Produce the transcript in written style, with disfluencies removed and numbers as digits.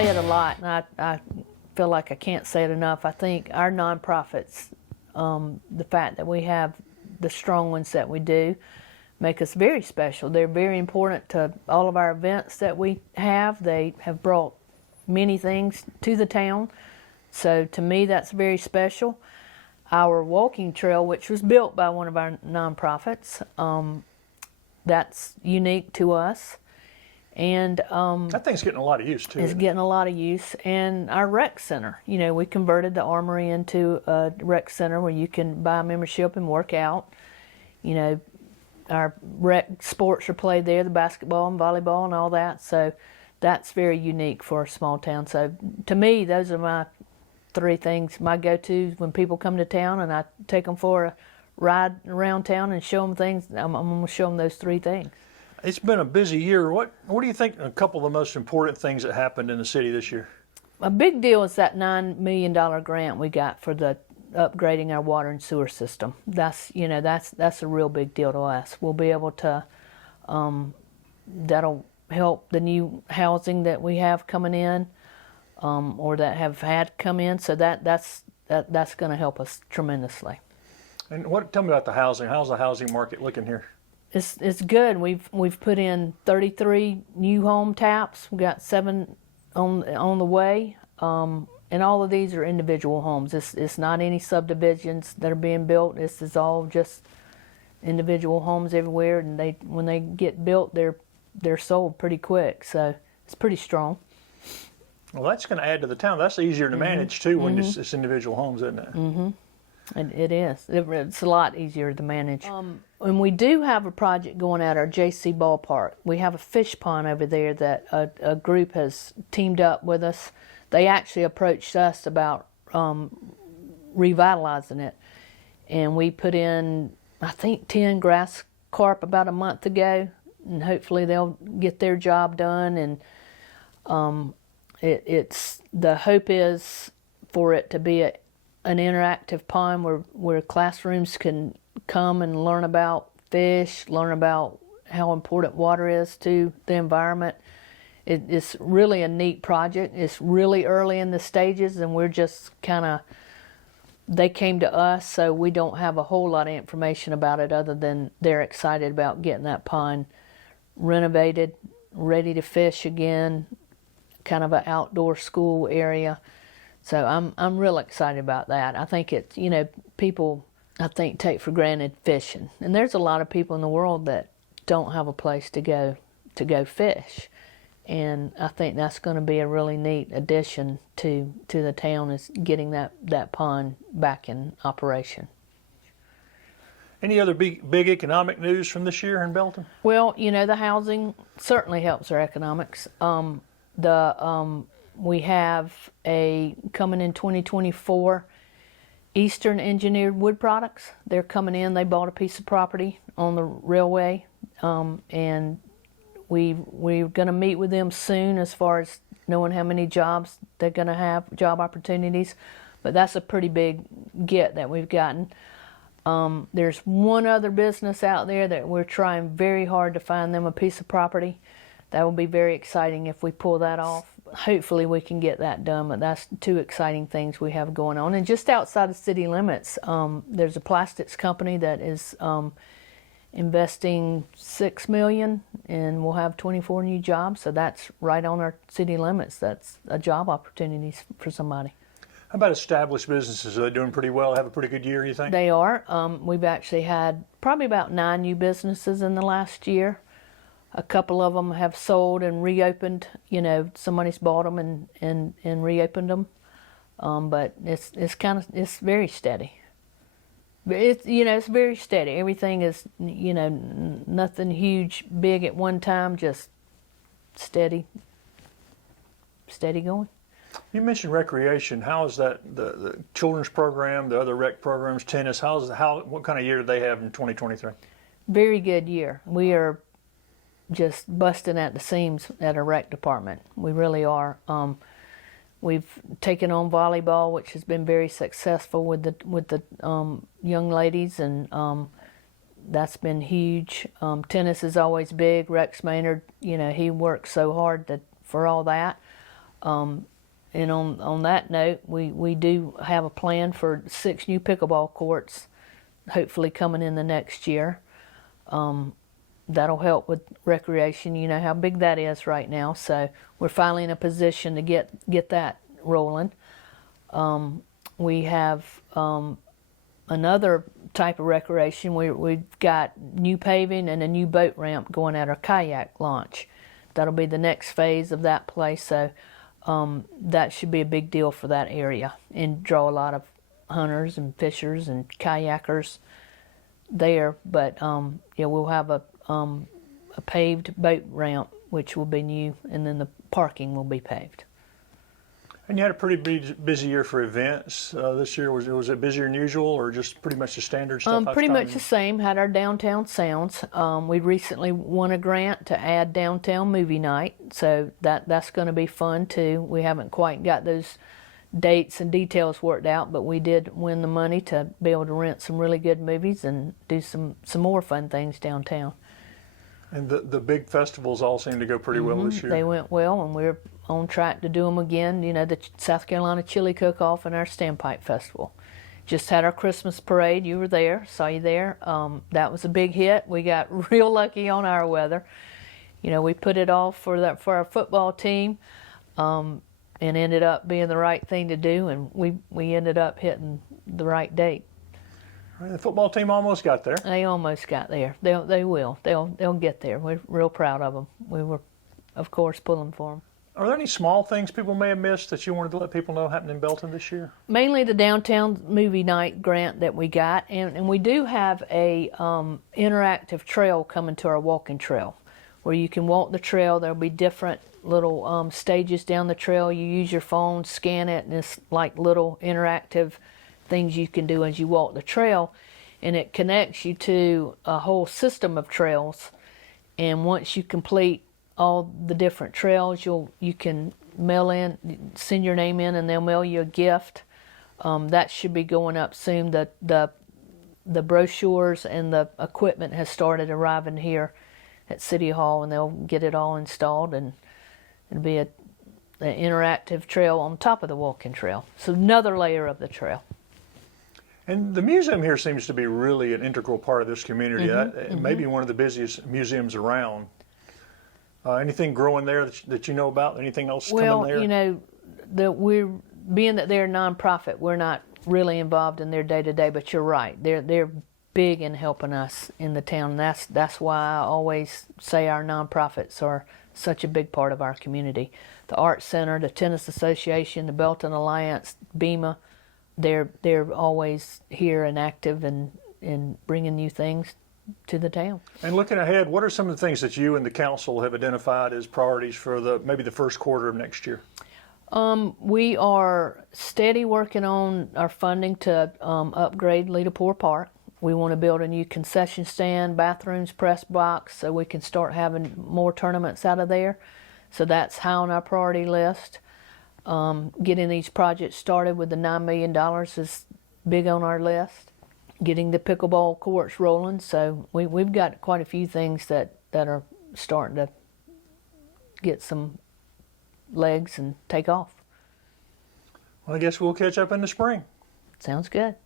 say it a lot, and I feel like I can't say it enough. I think our nonprofits, the fact that we have the strong ones that we do, make us very special. They're very important to all of our events that we have. They have brought many things to the town. So to me, that's very special. Our walking trail, which was built by one of our nonprofits, that's unique to us. And that thing's getting a lot of use too. It's getting a lot of use. And our rec center, you know, we converted the Armory into a rec center where you can buy a membership and work out. You know, our rec sports are played there, the basketball and volleyball and all that. So that's very unique for a small town. So to me, those are my three things, my go-tos when people come to town, and I take them for a ride around town and show them things. I'm going to show them those three things. It's been a busy year. What do you think are a couple of the most important things that happened in the city this year? A big deal is that $9 million grant we got for the upgrading our water and sewer system. That's a real big deal to us. We'll be able to, that'll help the new housing that we have coming in, or that have had come in. So that's going to help us tremendously. And tell me about the housing. How's the housing market looking here? It's good. We've put in 33 new home taps. We got 7 on the way. And all of these are individual homes. It's not any subdivisions that are being built. This is all just individual homes everywhere, and when they get built, they're sold pretty quick. So it's pretty strong. Well, that's going to add to the town. That's easier to manage too when it's individual homes, isn't it? Mm-hmm. It is. It's a lot easier to manage. And we do have a project going at our JC ballpark. We have a fish pond over there that a group has teamed up with us. They actually approached us about revitalizing it. And we put in, I think, 10 grass carp about a month ago. And hopefully they'll get their job done. And the hope is for it to be an interactive pond where classrooms can come and learn about fish, learn about how important water is to the environment. It's really a neat project. It's really early in the stages, and we're just they came to us, so we don't have a whole lot of information about it other than they're excited about getting that pond renovated, ready to fish again, kind of an outdoor school area. So I'm real excited about that. I think it's, people, I think, take for granted fishing. And there's a lot of people in the world that don't have a place to go fish. And I think that's going to be a really neat addition to the town, is getting that pond back in operation. Any other big economic news from this year in Belton? Well, the housing certainly helps our economics. We have coming in 2024, Eastern Engineered Wood Products. They're coming in. They bought a piece of property on the railway, and we're going to meet with them soon as far as knowing how many jobs they're going to have, job opportunities. But that's a pretty big get that we've gotten. There's one other business out there that we're trying very hard to find them a piece of property. That will be very exciting if we pull that off. Hopefully we can get that done, but that's 2 exciting things we have going on. And just outside of city limits, there's a plastics company that is investing $6 million, and we'll have 24 new jobs. So that's right on our city limits. That's a job opportunity for somebody. How about established businesses? Are they doing pretty well? Have a pretty good year, you think? They are. We've actually had probably about 9 new businesses in the last year. A couple of them have sold and reopened. Somebody's bought them and reopened them. But it's very steady. It's very steady. Everything is, nothing huge, big at one time, just steady going. You mentioned recreation. How is that, the children's program, the other rec programs, tennis, what kind of year do they have in 2023? Very good year. We are just busting at the seams at our rec department. We really are. We've taken on volleyball, which has been very successful with the young ladies, and that's been huge. Tennis is always big. Rex Maynard, he works so hard for all that. And on that note, we do have a plan for 6 new pickleball courts, hopefully coming in the next year. That'll help with recreation. You know how big that is right now, so we're finally in a position to get that rolling. We have another type of recreation. We've got new paving and a new boat ramp going at our kayak launch. That'll be the next phase of that place, so that should be a big deal for that area and draw a lot of hunters and fishers and kayakers there. But yeah, we'll have a paved boat ramp, which will be new, and then the parking will be paved. And you had a pretty busy year for events this year. Was it busier than usual, or just pretty much the standard stuff? Pretty much the same. Had our downtown sounds. We recently won a grant to add downtown movie night, so that's going to be fun too. We haven't quite got those dates and details worked out, but we did win the money to be able to rent some really good movies and do some more fun things downtown. And the big festivals all seem to go pretty well this year. They went well, and we're on track to do them again. You know, the South Carolina Chili Cook-Off and our Standpipe Festival. Just had our Christmas parade. You were there. Saw you there. That was a big hit. We got real lucky on our weather. You know, we put it all for our football team, and ended up being the right thing to do. And we ended up hitting the right date. The football team almost got there. They almost got there. They will. They'll get there. We're real proud of them. We were, of course, pulling for them. Are there any small things people may have missed that you wanted to let people know happened in Belton this year? Mainly the downtown movie night grant that we got, and we do have a interactive trail coming to our walking trail, where you can walk the trail. There'll be different little stages down the trail. You use your phone, scan it, and it's like little interactive things you can do as you walk the trail, and it connects you to a whole system of trails. And once you complete all the different trails, you can send your name in, and they'll mail you a gift. That should be going up soon. The brochures and the equipment has started arriving here at City Hall, and they'll get it all installed, and it'll be an interactive trail on top of the walking trail. So another layer of the trail. And the museum here seems to be really an integral part of this community. Maybe one of the busiest museums around. Anything growing there that you know about? Anything else coming there? Well, you know, we're being that they're a nonprofit, we're not really involved in their day-to-day. But you're right, they're big in helping us in the town. And that's why I always say our nonprofits are such a big part of our community. The Art Center, the Tennis Association, the Belton Alliance, BEMA. They're always here and active and bringing new things to the town. And looking ahead, what are some of the things that you and the council have identified as priorities for maybe the first quarter of next year? We are steady working on our funding to upgrade Leaderpoor Park. We want to build a new concession stand, bathrooms, press box, so we can start having more tournaments out of there. So that's high on our priority list. Getting these projects started with the $9 million is big on our list. Getting the pickleball courts rolling, so we've got quite a few things that are starting to get some legs and take off. Well, I guess we'll catch up in the spring. Sounds good.